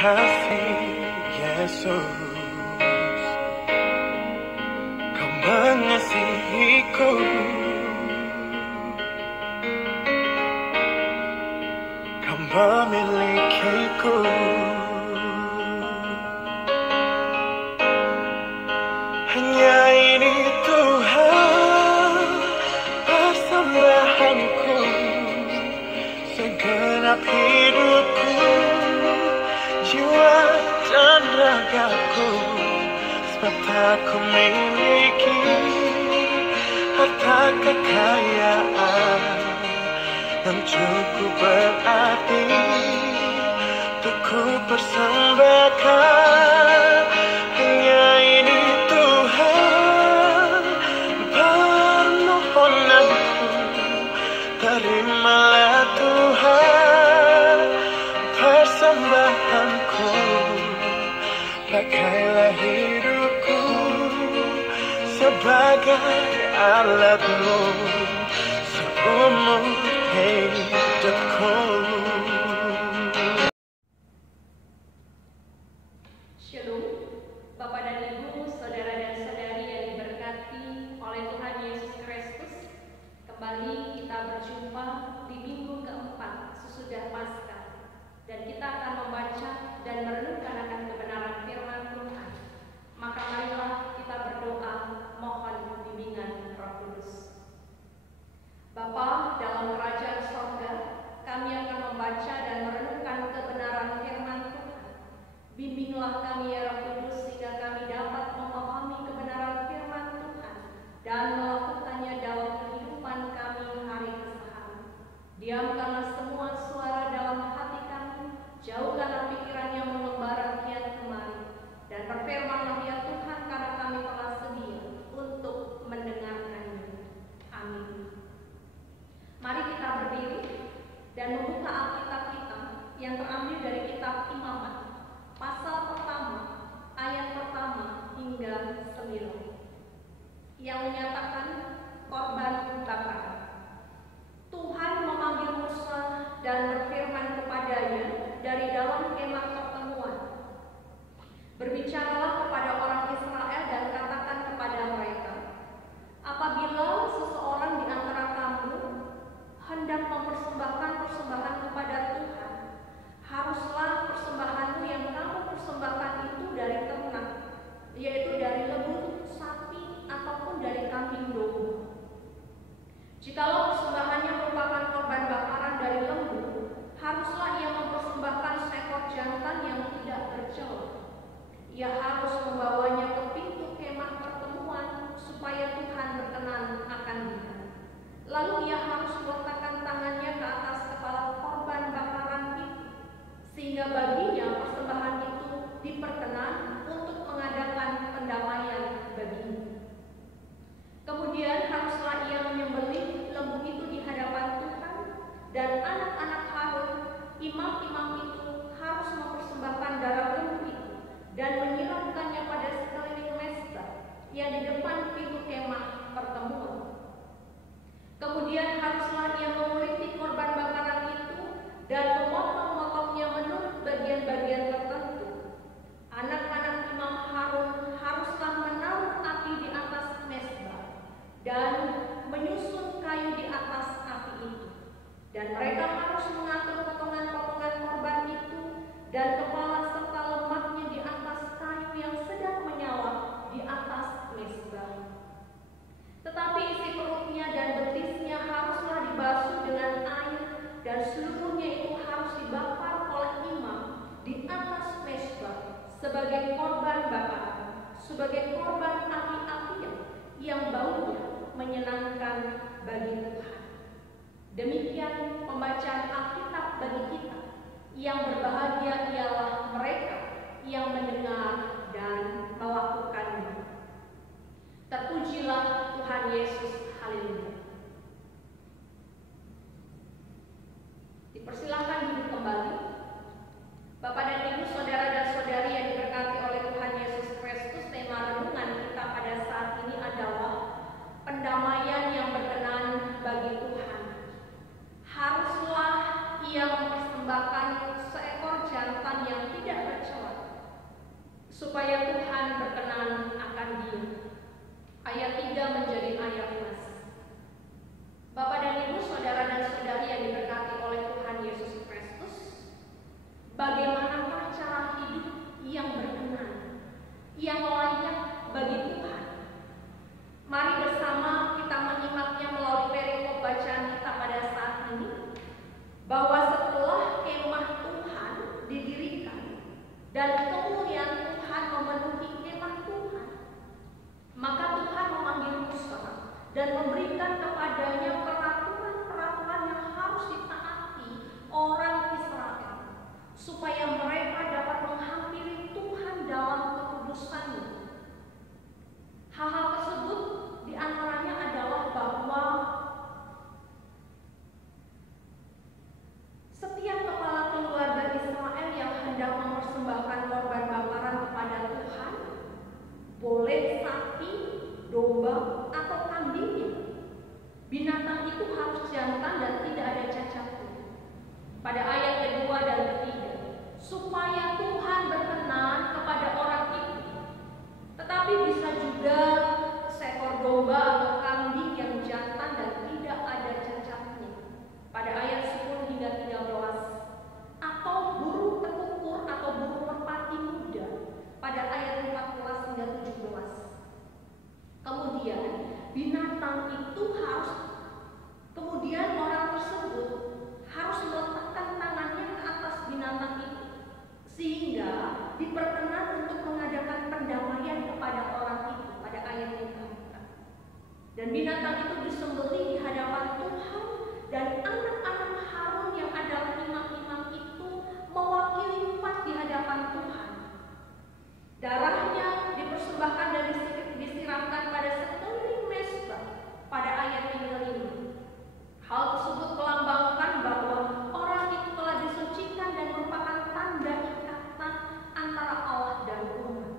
kasih Yesus, Kau mengasihiku, Kau memilikiku. Hanya ini Tuhan persembahanku, segenap hidupku, jiwa dan ragaku. Sebab tak ku miliki harta kekayaan yang cukup berarti untuk ku persembahkan. Hanya ini Tuhan permohonanku, terimalah Tuhan persembahanku. Pakailah hidupku sebagai alatmu seumur hidupku. Shalom, Bapak dan Ibu, saudara dan saudari yang diberkati oleh Tuhan Yesus Kristus. Kembali kita berjumpa di minggu keempat sesudah Paskah, dan kita akan membaca dan merenungkan akan kebenaran firman Tuhan. Maka marilah kita berdoa mohon bimbingan Roh Kudus. Bapa dalam kerajaan sorga, kami akan membaca dan merenungkan kebenaran firman Tuhan. Bimbinglah kami ya Roh Kudus, sehingga kami dapat memahami kebenaran firman Tuhan dan melakukannya dalam kehidupan kami hari-hari. Diamkanlah semua suara dalam hati kami, jauhkanlah pikiran yang mengembara kian kemari, dan berfirmanlah ya Tuhan, karena kami telah sedia untuk mendengarkannya. Amin. Mari kita berdiri dan membuka Alkitab kita yang terambil dari kitab Imamat, pasal pertama, ayat pertama hingga 9, yang menyatakan korban bakaran. Tuhan memanggil Musa dan berfirman kepadanya dari dalam kemah pertemuan. Berbicaralah kepada orang Israel dan katakan kepada mereka, apabila seseorang di antara kamu hendak mempersembahkan persembahan kepada Tuhan, haruslah persembahanmu yang kamu persembahkan itu dari ternak, yaitu dari lembu, sapi, ataupun dari kambing domba. Jikalau persembahannya merupakan korban bakaran dari lembu, haruslah ia mempersembahkan seekor jantan yang tidak bercela. Ia harus membawanya ke pintu kemah pertemuan supaya Tuhan berkenan akan dia. Lalu ia harus meletakkan tangannya ke atas kepala korban bakaran itu, sehingga baginya persembahan itu diperkenan untuk mengadakan pendamaian baginya. Kemudian haruslah ia menyembelih lembu itu di hadapan Tuhan, dan anak-anak Harun, imam-imam itu harus mempersembahkan darah lembu itu dan menyiramkannya pada sekeliling mezbah yang di depan pintu kemah pertemuan. Kemudian haruslah ia menguliti korban bakaran itu dan memotong-motongnya menurut bagian-bagian tertentu. Anak-anak imam Harun haruslah menaruh api di atas mezbah dan menyusun kayu di atas api itu. Dan mereka harus mengatur potongan-potongan korban itu dan kepala serta lemaknya di atas kayu yang sedang menyala di atas mezbah. Tetapi isi perutnya dan betisnya haruslah dibasuh dengan air, dan seluruhnya itu harus dibakar oleh imam di atas mezbah sebagai korban bakaran, sebagai korban api-apian yang baunya menyenangkan bagi Tuhan. Demikian pembacaan Alkitab bagi kita. Yang berbahagia ialah mereka yang mendengar dan melakukannya. Terpujilah Tuhan Yesus, haleluya. Dipersilakan duduk kembali. Bapak dan Ibu, saudara dan saudari yang diberkati oleh Tuhan Yesus Kristus, tema renungan kita pada saat ini adalah pendamaian yang berkenan bagi Tuhan. Haruslah ia mempersembahkan seekor jantan yang tidak ayat 3 menjadi ayat 11. Bapak dan Ibu, saudara dan saudari yang diberkati oleh Tuhan Yesus Kristus, bagaimanakah cara hidup yang berkenan, yang layak bagi Tuhan? Mari bersama kita menyimaknya melalui perikop bacaan kita pada saat ini, bahwa setelah kemah Tuhan didirikan dan kemuliaan Tuhan memenuhi kemah Tuhan, maka Tuhan memanggil Musa dan memberikan kepadanya peraturan-peraturan yang harus ditaati orang Israel, supaya mereka dapat menghampiri Tuhan dalam kekudusannya. Hal-hal tersebut diantaranya adalah bahwa setiap kepala keluarga Israel yang hendak mempersembahkan korban bakaran kepada Tuhan, boleh sapi, domba, atau kambingnya. Binatang itu harus jantan dan tidak ada cacatnya. Pada ayat kedua dan ketiga, supaya Tuhan berkenan kepada orang itu. Tetapi bisa juga seekor domba atau kambing yang jantan dan tidak ada cacatnya. Pada ayat 10 hingga 13, atau burung tekukur atau burung merpati muda pada ayat 14 hingga 17. Kemudian binatang itu kemudian orang tersebut harus meletakkan tangannya ke atas binatang itu, sehingga diperkenan untuk mengadakan pendamaian kepada orang itu pada ayat yang keempat. Dan binatang itu disembelih di hadapan Tuhan, dan anak-anak Harun yang adalah imam-imam itu mewakili umat di hadapan Tuhan. Darahnya dipersembahkan dan disiramkan pada sekeliling mezbah pada ayat yang kelima. Hal tersebut melambangkan bahwa orang itu telah disucikan dan merupakan tanda ikatan antara Allah dan umat.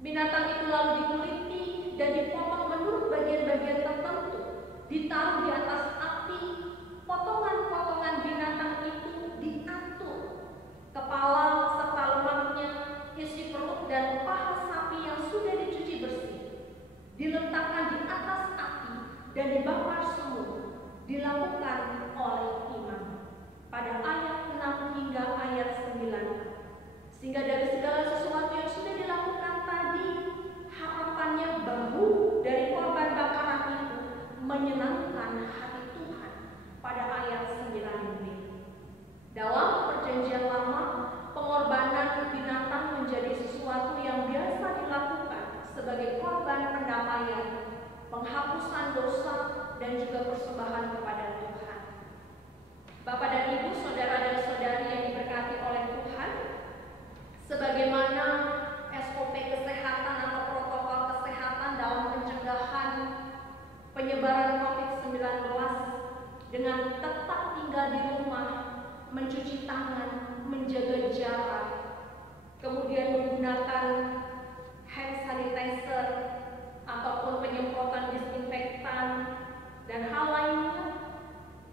Binatang itu lalu dikuliti dan dipotong menurut bagian-bagian tertentu, ditaruh di atas api. Potongan-potongan binatang itu diatur, kepala serta lemaknya, isi perut dan paha sapi yang sudah dicuci bersih diletakkan di atas api dan dibakar semua, dilakukan oleh imam. Pada ayat 6 hingga ayat 9. Sehingga dari segala sesuatu yang sudah dilakukan tadi, harapannya bahu dari korban bakaran itu menyenangkan hati Tuhan. Pada ayat 9b. Dalam perjanjian lama, pengorbanan binatang menjadi sesuatu yang biasa dilakukan sebagai korban pendamaian, penghapusan dosa, dan juga persembahan kepada Tuhan. Bapak dan Ibu, saudara dan saudari yang diberkati oleh Tuhan, sebagaimana SOP kesehatan atau protokol kesehatan dalam pencegahan penyebaran COVID-19 dengan tetap tinggal di rumah, mencuci tangan, menjaga jarak, kemudian menggunakan hand sanitizer ataupun penyemprotan disinfektan dan hal lainnya.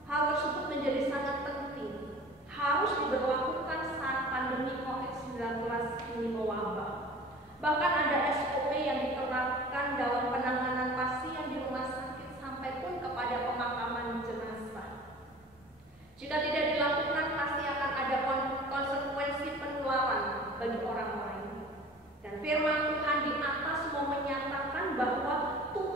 Hal tersebut menjadi sangat penting, harus diberlakukan saat pandemi COVID-19 ini mewabah. Bahkan ada SOP yang diterapkan dalam penanganan pasien di rumah sakit sampai pun kepada pemakaman jenazah. Jika tidak dilakukan, pasti akan ada konsekuensi penularan bagi orang lain. Dan firman Tuhan di atas mau menyatakan bahwa Tuhan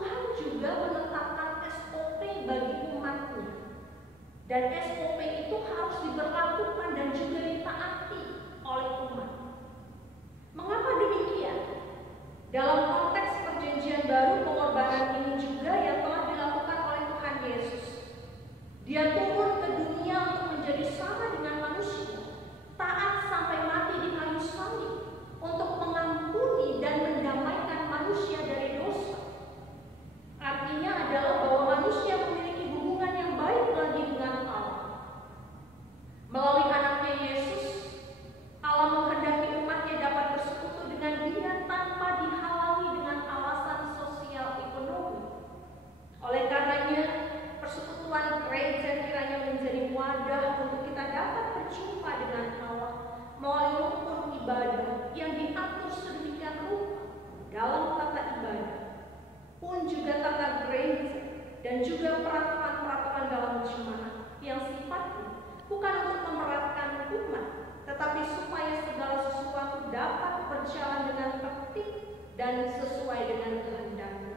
dan sesuai dengan kehendak-Nya.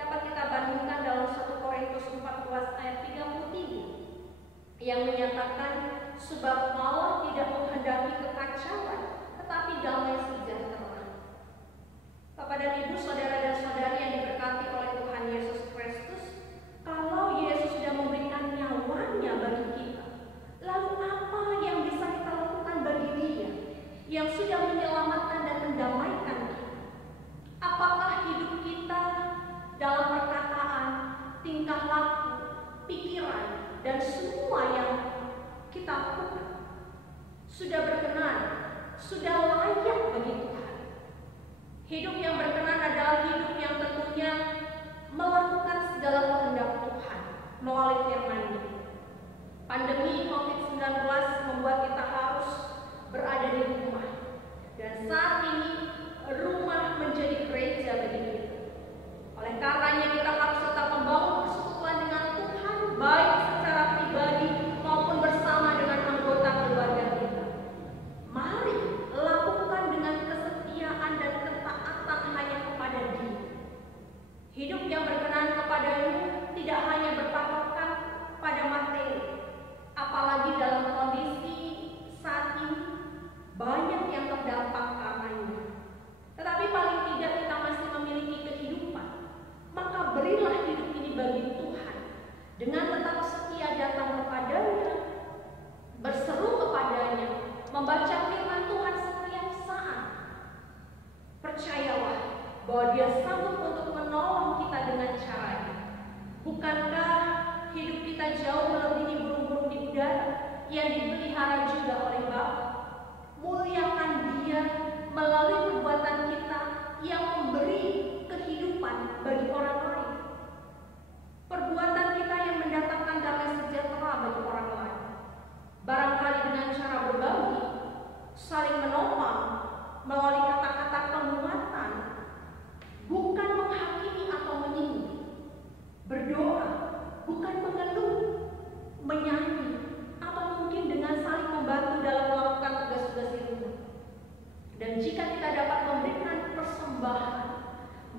Dapat kita bandingkan dalam 1 Korintus 14 ayat 33 yang menyatakan, sebab Allah tidak menghendaki kekacauan, tetapi damai sejahtera. Bapak dan Ibu, saudara dan saudari yang diberkati oleh Tuhan Yesus Kristus, kalau Yesus sudah memberikan nyawanya bagi kita, lalu apa yang bisa kita lakukan bagi Dia yang sudah menyelamatkan dan mendamaikan kita? Apakah hidup kita dalam perkataan, tingkah laku, pikiran, dan semua yang kita lakukan sudah berkenan, sudah layak bagi Tuhan? Hidup yang berkenan adalah hidup yang tentunya melakukan segala kehendak Tuhan melalui firman-Nya. Pandemi COVID-19 membuat kita harus berada di rumah, dan saat ini rumah menjadi gereja bagi kita. Oleh karenanya kita harus tetap membangun persekutuan dengan Tuhan, baik secara pribadi maupun bersama dengan anggota keluarga kita. Mari lakukan dengan kesetiaan dan ketaatan hanya kepada Dia. Hidup yang berkenan kepada-Nya tidak hanya berpatokan pada materi, apalagi dalam kondisi saat ini banyak yang terdampak karenanya. Tetapi paling tidak kita masih memiliki kehidupan. Maka berilah hidup ini bagi Tuhan dengan tetap setia datang kepada-Nya, berseru kepada-Nya, membaca firman Tuhan setiap saat. Percayalah bahwa Dia sanggup untuk menolong kita dengan caranya. Bukankah hidup kita jauh melebihi burung-burung di udara yang dipelihara juga oleh Bapa? Muliakan Dia melalui perbuatan kita yang memberi kehidupan bagi orang lain. Perbuatan kita yang mendatangkan damai sejahtera bagi orang lain. Barangkali dengan cara berbagi, saling menopang, melalui kata-kata penguatan, bukan menghakimi atau menyinggung. Berdoa, bukan mengeluh, menyanyi, atau mungkin dengan saling membantu dalam melakukan tugas-tugas di rumah. Dan jika kita dapat memberikan persembahan,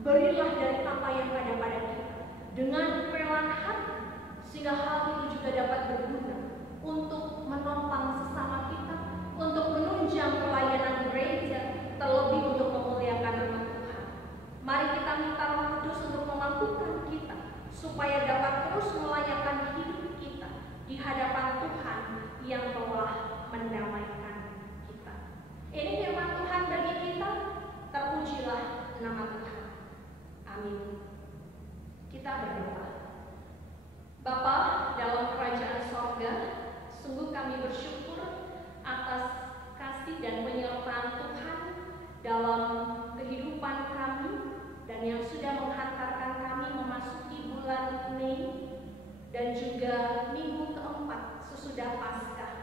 berilah dari apa yang ada pada kita dengan kerelaan hati, sehingga hal itu juga dapat berguna untuk menopang sesama kita, untuk menunjang pelayanan gereja, terlebih untuk memuliakan nama Tuhan. Mari kita minta Roh Kudus untuk memampukan kita supaya dapat terus melayakkan hidup kita di hadapan Tuhan yang telah mendamaikan kita. Ini firman Tuhan bagi kita. Terpujilah nama Tuhan. Amin. Kita berdoa. Bapa dalam kerajaan sorga, sungguh kami bersyukur atas kasih dan penyertaan Tuhan dalam kehidupan kami, dan yang sudah menghantarkan kami memasuki bulan Mei dan juga minggu keempat sesudah Paskah.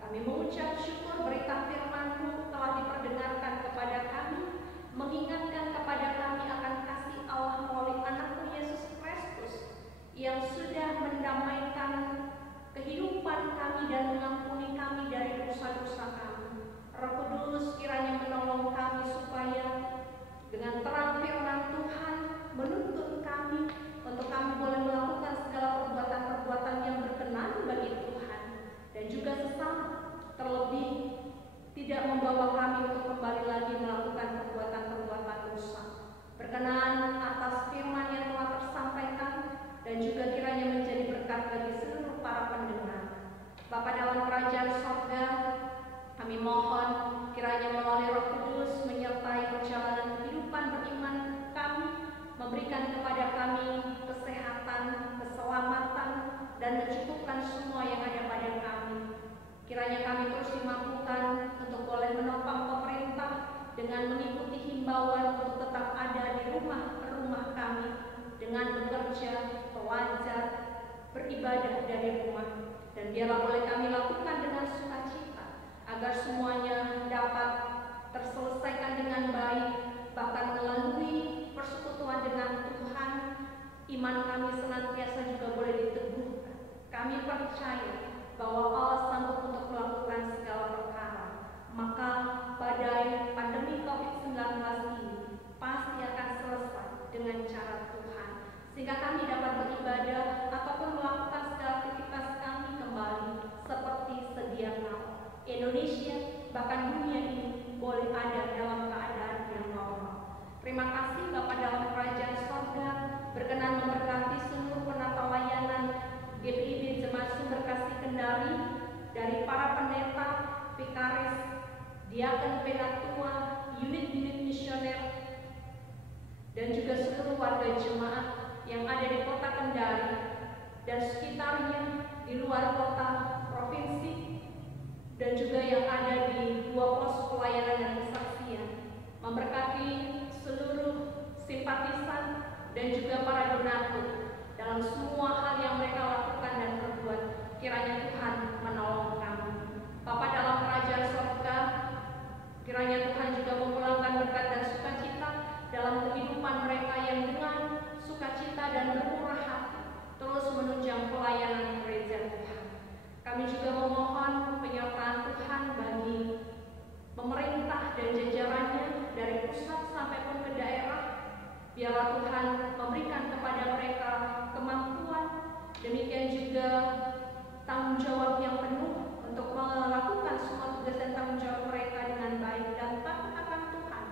Kami mengucap syukur berita firman-Mu telah diperdengarkan kepada kami, mengingatkan kepada kami akan kasih Allah melalui anak-Mu Yesus Kristus yang sudah mendamaikan kehidupan kami dan mengampuni kami dari dosa-dosa kami. Roh Kudus kiranya menolong kami supaya dengan terang firman Tuhan menuntun kami untuk kami boleh melakukan segala perbuatan-perbuatan yang berkenan bagi Tuhan dan juga sesama, terlebih tidak membawa kami untuk kembali lagi melakukan perbuatan-perbuatan dosa. Berkenan atas firman yang telah tersampaikan dan juga kiranya menjadi berkat bagi seluruh para pendengar. Bapa dalam kerajaan sorga, kami mohon kiranya melalui Roh Kudus menyertai perjalanan kehidupan beriman kami, memberikan kepada kami kesehatan, keselamatan, dan mencukupkan semua yang ada pada kami. Kiranya kami terus dimampukan untuk boleh menopang pemerintah dengan mengikuti himbauan untuk tetap ada di rumah-rumah kami dengan bekerja, belajar, beribadah dari rumah. Dan biarlah boleh kami lakukan dengan sukacita agar semuanya dapat terselesaikan dengan baik, bahkan melalui persekutuan dengan Tuhan, iman kami senantiasa juga boleh diteguhkan. Kami percaya bahwa Allah sanggup untuk melakukan segala perkara. Maka badai pandemi COVID-19 ini pasti akan selesai dengan cara Tuhan, sehingga kami dapat beribadah ataupun melakukan segala aktivitas kami kembali seperti sedia kala. Indonesia, bahkan dunia ini boleh ada dalam keadaan yang normal. Terima kasih Bapa dalam kerajaan sorga, berkenan memberkati seluruh penata layanan GPIB Jemaat Sumber Kasih Kendari, dari para pendeta, vikaris, diaken penatua, unit-unit misioner, dan juga seluruh warga jemaat yang ada di kota Kendari dan sekitarnya, di luar kota, provinsi, dan juga yang ada di 2 pos pelayanan dan kesaksian. Memberkati seluruh simpatisan dan juga para donatur dalam semua hal yang mereka lakukan dan perbuat. Kiranya Tuhan menolong kami. Bapa dalam kerajaan surga, kiranya Tuhan juga memulangkan berkat dan sukacita dalam kehidupan mereka yang dengan sukacita dan bermurah hati terus menunjang pelayanan gereja Tuhan. Kami juga memohon penyertaan Tuhan bagi pemerintah dan jajarannya dari pusat sampai pun ke daerah. Biarlah Tuhan memberikan kepada mereka kemampuan, demikian juga tanggung jawab yang penuh untuk melakukan semua tugas dan tanggung jawab mereka dengan baik dan takut akan Tuhan.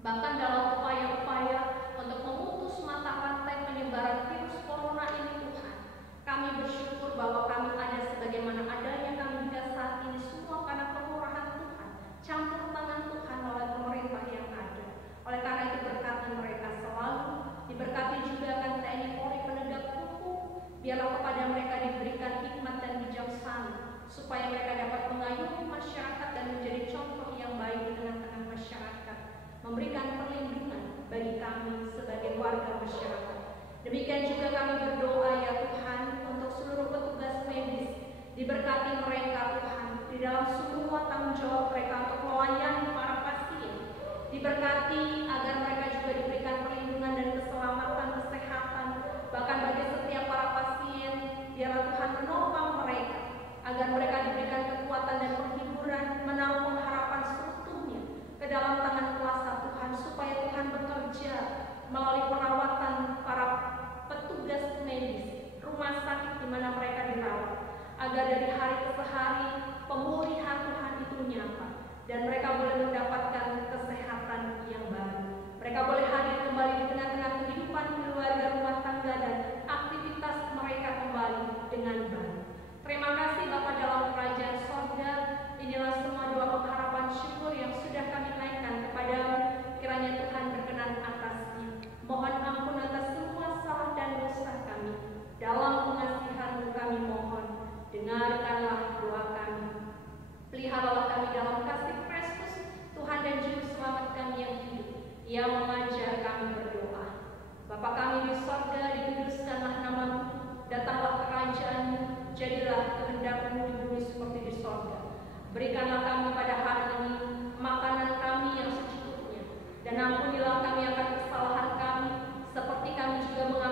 Bahkan dalam upaya-upaya untuk memutus mata rantai penyebaran virus corona ini Tuhan, kami bersyukur bahwa kami ada sebagaimana adanya kami hingga saat ini semua karena kemurahan Tuhan, campur tangan Tuhan oleh pemerintah yang ada. Oleh karena itu berkati mereka selalu, diberkati juga akan TNI Polri penegak hukum, biarlah kepada mereka diberikan hikmat dan bijaksana, supaya mereka dapat mengayomi masyarakat dan menjadi contoh yang baik di tengah-tengah masyarakat, memberikan perlindungan bagi kami sebagai warga masyarakat. Demikian juga kami berdoa ya Tuhan untuk seluruh petugas medis, diberkati mereka Tuhan di dalam semua tanggung jawab mereka untuk melayani para pasien. Diberkati agar mereka juga diberikan perlindungan dan keselamatan, kesehatan, bahkan bagi setiap para pasien, biarlah Tuhan menopang mereka, agar mereka diberikan kekuatan dan penghiburan, menaruh pengharapan seutuhnya ke dalam tangan kuasa Tuhan, supaya Tuhan bekerja melalui perawatan para petugas medis, rumah sakit di mana mereka dirawat, agar dari hari ke hari pemulihan Tuhan itu nyata dan mereka boleh mendapatkan kesehatan yang baru. Mereka boleh hadir kembali di tengah-tengah kehidupan keluarga, rumah tangga, dan aktivitas mereka kembali dengan baik. Terima kasih Bapa dalam kerajaan sorga. Inilah semua doa pengharapan syukur yang sudah kami naikkan kepada-Mu. Kiranya Tuhan berkenan atasnya. Mohon ampun atas semua salah dan dosa kami. Dalam pengasihan-Mu kami mohon, dengarkanlah doa kami. Peliharalah kami dalam kasih Kristus, Tuhan dan Juru Selamat kami yang hidup, yang mengajar kami berdoa. Bapa kami di sorga, dikuduskanlah nama-Mu, datanglah kerajaan-Mu, jadilah kehendak-Mu di bumi seperti di sorga. Berikanlah kami pada hari ini makanan kami yang secukupnya, dan ampunilah kami akan kesalahan kami, seperti kami juga mengampuni